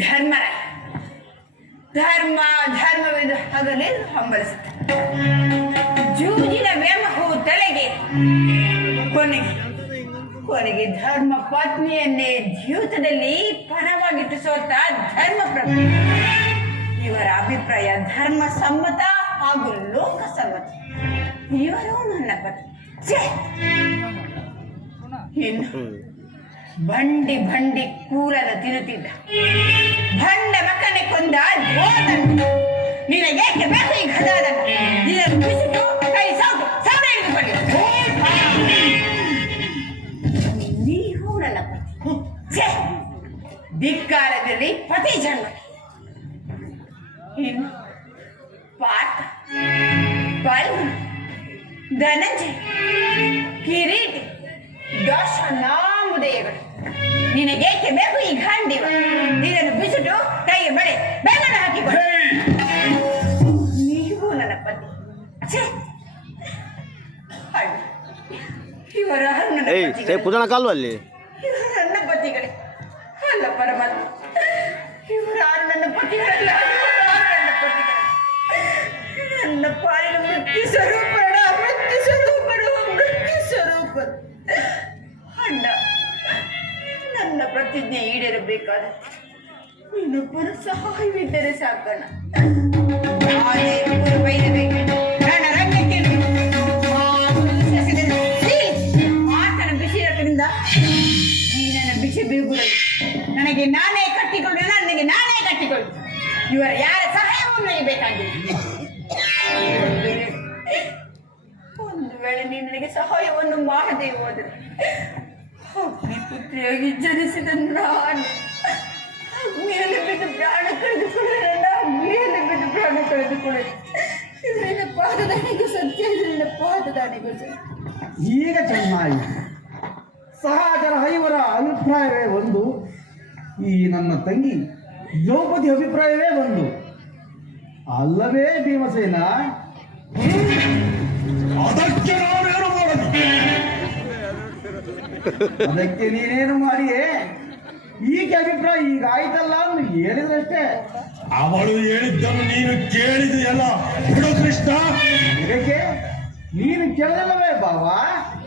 ಧರ್ಮ ಧರ್ಮ ಧರ್ಮವೆಂದು ಹಗಲೆಂದು ಹಂಬಲಿಸುತ್ತೆ. ಜೂಜಿನ ವ್ಯಾಮೋಹವು ತಲೆಗೆ ಕೊನೆಗೆ ಧರ್ಮ ಪತ್ನಿಯನ್ನೇ ದ್ಯೂತದಲ್ಲಿ ಪಣವಾಗಿಟ್ಟು ಸೋತ ಧರ್ಮ ಪ್ರಭು. ಇವರ ಅಭಿಪ್ರಾಯ ಧರ್ಮ ಸಮ್ಮತ ಹಾಗೂ ಲೋಕ ಸಮ್ಮತ. ಇವರು ನನ್ನ ಪತ್ನಿ. ಇನ್ನು ಬಂಡಿ ಬಂಡಿ ಕೂರಲು ತಿನ್ನುತ್ತಿದ್ದ ಭಂಡ ಮಕ್ಕನೇ ಕೊಂದ ದ್ರೋಣನು. ನಿನಗೇಕೆ ಬೇಕು ಈ ಗದಾದನ್ನು? ಇದನ್ನು ಬಿಸಿಟು ಕೈ ಸಾಕು ಸಾಲ ಹಿಡಿದುಕೊಳ್ಳಿ. ಧಿಕ್ಕಾರದಲ್ಲಿ ಪತಿ ಜನ್ಮ. ಇನ್ನು ಪಾರ್ಥ, ಪಲ್ವ, ಧನಂಜಯ, ಕಿರೀಟಿ, ದಶನಾಮುದಯಗಳು ನಿನಗೇಕೆ ಬೇಕು ಈ ಗಾಂಡಿವ? ಇದನ್ನು ಬಿಸಿಟು ಕೈಗೆ ಬಳೆ ಬೆಂಗನ ಹಾಕಿಕೊಂಡು ನೀವು ನನ್ನ ಪತಿ. ಇವರ ಕಾಲ್ವಲ್ಲಿ ನನ್ನ ಪತಿಗಳೇ ಅಲ್ಲ ಪರಮಾತ್ಮ. ಇವರಾರು ನನ್ನ ಪತಿಗಳಲ್ಲ, ನನ್ನ ಪತಿಗಳು. ನನ್ನ ಪಾಲಿನ ಮೃತ್ಯು ಸ್ವರೂಪಡ, ಮೃತ್ಯು ಸ್ವರೂಪಡು, ಮೃತ್ಯು ಸ್ವರೂಪ. ಅಣ್ಣ, ನನ್ನ ಪ್ರತಿಜ್ಞೆ ಈಡೇರಬೇಕಾದ ಇನ್ನೊಬ್ಬರ ಸಹಾಯವಿದ್ದರೆ ಸಾಕಣ್ಣ. ಅದೇ ಬೈರಬೇಕು ನನ್ನ ರಂಗಕ್ಕೆ ಆತನ ಬಿಸಿ ರಕ್ತದಿಂದ ಈ ನನ್ನ ಬಿಸಿ ಬೀಗುಗಳು ನನಗೆ ನಾನೇ ಕಟ್ಟಿಕೊಂಡು, ನನಗೆ ನಾನೇ ಕಟ್ಟಿಕೊಂಡು ಇವರ ಯಾರ ಸಹಾಯವನ್ನು ನನಗೆ ಬೇಕಾಗಿಲ್ಲ. ಒಂದು ವೇಳೆ ನೀನು ನನಗೆ ಸಹಾಯವನ್ನು ಮಾಡದೆ ಹೋದರೆ ಪುತ್ರಿಯಾಗಿ ಜನಿಸಿದ ನಾನು ಅಗ್ನಿಯಲ್ಲಿ ಬಿದ್ದು ಪ್ರಾಣ ಕಳೆದುಕೊಳ್ಳೋಣ, ಅಗ್ನಿಯಲ್ಲಿ ಬಿದ್ದು ಪ್ರಾಣ ಕಳೆದುಕೊಳ್ಳೋಣ. ಇದರಿಂದ ಪಾದದಾನಿಗೂ ಸತ್ಯ, ಇದರಿಂದ ಪಾದದಾನಿಗೂ ಸತ್ಯ. ಈಗ ಚೆನ್ನಾಗಿ ಸಹಚರ ಐವರ ಅಭಿಪ್ರಾಯವೇ ಒಂದು, ಈ ನನ್ನ ತಂಗಿ ದ್ರೌಪದಿ ಅಭಿಪ್ರಾಯವೇ ಒಂದು ಅಲ್ಲವೇ ಭೀಮಸೇನ? ಅದಕ್ಕೆ ನಾವೇನು ಮಾಡೋದು? ಅದಕ್ಕೆ ನೀನೇನು ಮಾಡಿಯೇ? ಈಗ ಅಭಿಪ್ರಾಯ ಈಗ ಆಯ್ತಲ್ಲ ಅಂತ ಹೇಳಿದ್ರಷ್ಟೇ. ಅವಳು ಹೇಳಿದ್ದನ್ನು ನೀನು ಕೇಳಿದೆಯಲ್ಲ ಬಿಡು ಕೃಷ್ಣ. ಇದಕ್ಕೆ ನೀನು ಕೇಳಲ್ಲವೇ ಬಾವ?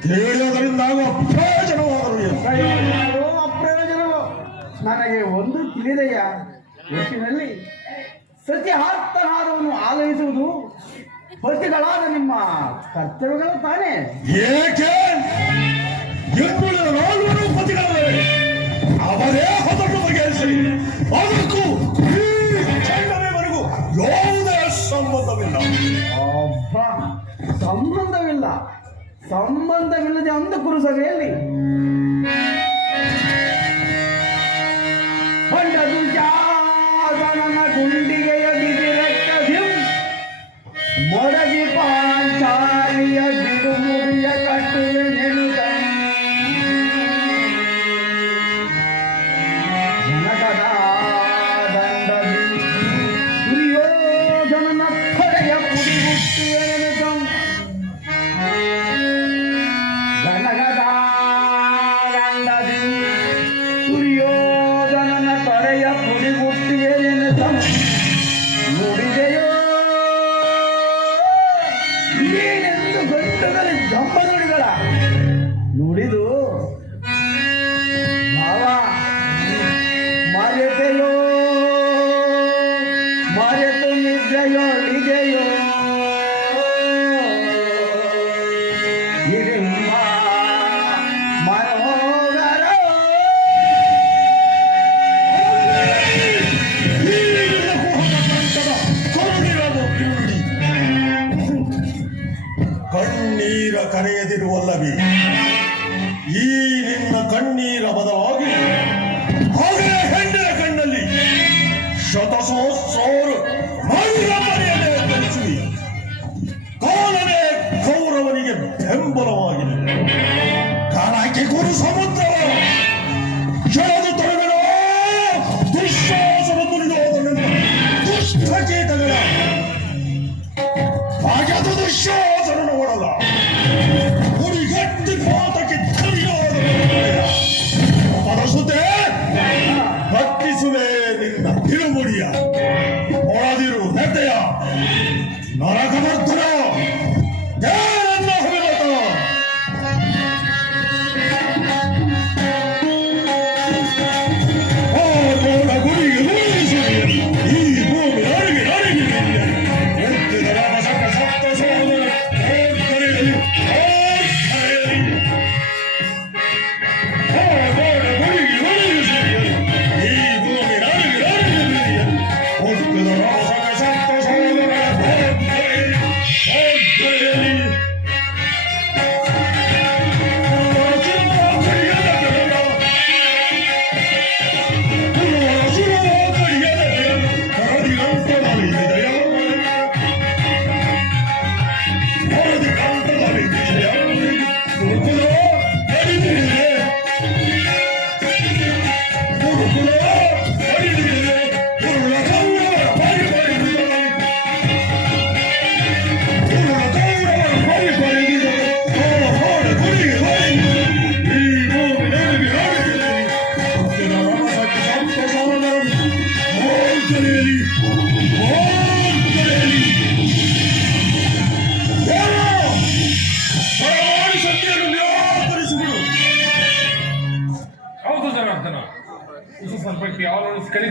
ಕೇಳೋದರಿಂದ ಆಗುವ ಪ್ರಯೋಜನವಾದರು ಪ್ರಯೋಜನವೋ ಅಪ್ರಯೋಜನವೋ ನನಗೆ ಒಂದು ತಿಳಿದೆಯ. ಒಟ್ಟಿನಲ್ಲಿ ಸತ್ಯಾರ್ಥನಾದವನು ಆಲೈಸುವುದು ಪತಿಗಳಾದ ನಿಮ್ಮ ಕರ್ತವ್ಯಗಳು ತಾನೇ. ಏಕೆ ಎನ್ನುಳಿದ ನಾಲ್ವರು ಪತಿಗಳೇ ಅವರೇ ಹೊರಟು ಬಗೆಹರಿಸಿ ಅದಕ್ಕೂ ಈ ಚಂಡನೆವರೆಗೂ ಯಾವುದೇ ಸಂಬಂಧವಿಲ್ಲ. ಅಬ್ಬಾ, ಸಂಬಂಧವಿಲ್ಲ. ಸಂಬಂಧವಿಲ್ಲದೆ ಅಂದ ಕುರುಸಭೆಯಲ್ಲಿ ಹೊಂಡದು ಜಾಗನ ಗುಂಡಿಗೆಯ ಬಿದಿರಕ್ಕದಿಂ ಮೊಡಗಿ ಪಾಂಚಾಲಿಯ ಬಿಡುಮುಡಿಯ ಕಟ್ಟುವೆ ನೆನುದ ಜನಕದ ದಂಡದಿ ದುರ್ಯೋಧನನ ಕಡೆಯ ಪುಡಿಗುಟ್ಟಿಯ ನೆನುದಂ ಜನಕದ ದಂಡದಿ ದುರ್ಯೋಧನನ ಕಡೆಯ ಪುಡಿಗುಟ್ಟಿಯ ನೆನುದಂ ನುಡಿದೆಯೋ ಏನೆಂದು ಗಂಟುಗಲಿ ದಮ್ಮ ನುಡಿಗಳ ನುಡಿದು ಭಾವ ಮರೆತೆಯೋ ಮರೆತು ನಿದ್ರೆಯೋ ಇದೆಯೋ ಇರಿಮ್ಮ ಮನೋಗರ ಕಣ್ಣೀರ ಕರೆಯದಿರುವಲ್ಲವೇ ಈ ನಿನ್ನ ಕಣ್ಣೀರ ಬದಲಾಗಿ ಹಾಗೆಯೇ ಹೆಣ್ಣಿನ ಕಣ್ಣಲ್ಲಿ ಶತಸಹಸ್ರಾರು ಮೈಲಮನೆಯನ್ನೇ ಧರಿಸುವಿ. ಕಾಲನೇ ಕೌರವನಿಗೆ ಬೆಂಬಲವಾಗಿದೆ. ಕಾಲಕ್ಕೆ ಗುರು ಸಮುದ್ರವ ಎಳೆದು ತೊರೆಗಳ ದುಶ್ವಾಸನ ದುರ್ಯೋಧನನ ದುಷ್ಟಕೀಟಗಳ ಹಾಗೆ ಅದು ದುಶ್ವಾಸನ ನೋಡಲ್ಲ ಉರಿಗಟ್ಟಿ ಪಾತಕ್ಕೆ ಕಲಿಯೋದ ಅವನು ಕಲಿ